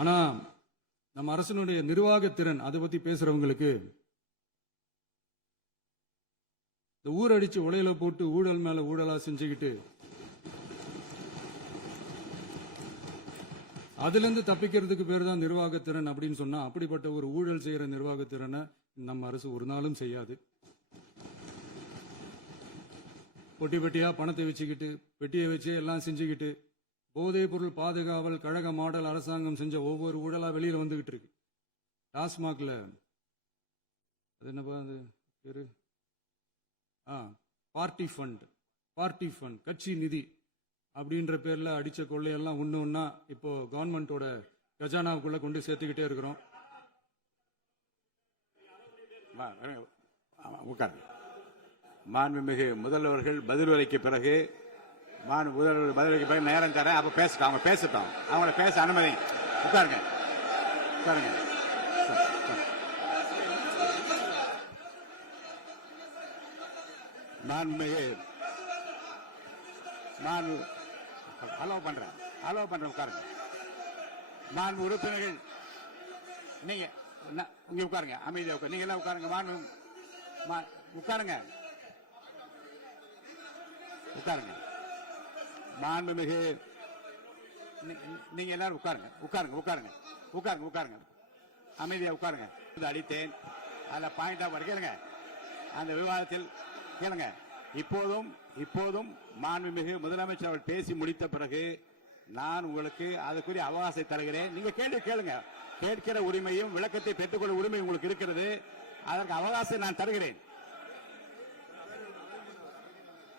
ஆனா நம்ம அரசினுடைய நிர்வாகத்திறன் அதை பத்தி பேசுறவங்களுக்கு இந்த ஊரடிச்சு உலையில போட்டு ஊழல் மேல ஊழலா செஞ்சுக்கிட்டு அதுல இருந்து தப்பிக்கிறதுக்கு பேர் தான் நிர்வாகத்திறன் அப்படின்னு சொன்னா, அப்படிப்பட்ட ஒரு ஊழல் செய்யற நிர்வாகத்திறனை நம்ம அரசு ஒரு நாளும் செய்யாது. பொட்டி பெட்டியா பணத்தை வச்சுக்கிட்டு பெட்டியை வச்சு எல்லாம் செஞ்சுக்கிட்டு போதைப் பொருள் பாதுகாவல் கழக மாடல் அரசாங்கம் செஞ்ச ஒவ்வொரு ஊழலா வெளியில வந்துகிட்டு இருக்கு. டாஸ்மாக்ல அது என்னப்பா அது பேரு, பார்ட்டி ஃபண்ட் கட்சி நிதி அப்படின்ற பேர்ல அடிச்ச கொள்ளையெல்லாம் ஒண்ணு ஒன்னா இப்போ கவர்மெண்டோட கஜானாவுக்குள்ள கொண்டு சேர்த்துக்கிட்டே இருக்கிறோம். மாண்புமிகு முதல்வர்கள் பதிலுரைக்கு பிறகு முதல்வர் பதிலுரைக்கு பிறகு நேரம் தரேன். அப்ப பேசட்டும், அவங்க பேசட்டும், அவங்கள பேச அனுமதி. உட்காருங்க உட்காருங்க. மாண்புமிகு அலோவ் பண்றேன் உட்காருங்க. மாண்பு உறுப்பினர்கள் நீங்க இங்க உட்காருங்க, அமைதியா உட்காரு. நீங்க எல்லாம் உட்காருங்க. உட்காருங்க உட்காருங்க. மாண்புமிகு நீங்க எல்லாரும் உட்காருங்க. அமைதியா உட்காருங்க. அளித்தேன், அதுல பாயிண்ட் ஆஃப் கேளுங்க, அந்த விவாதத்தில் கேளுங்க. இப்போதும் மாண்புமிகு முதலமைச்சர் அவர்கள் பேசி முடித்த பிறகு நான் உங்களுக்கு அதுக்குரிய அவகாசத்தை தருகிறேன். நீங்க கேள்வி கேளுங்க. கேட்கிற உரிமையும் விளக்கத்தை பெற்றுக்கொள்ள உரிமை உங்களுக்கு இருக்கிறது. அதற்கு அவகாசம் நான் தருகிறேன்.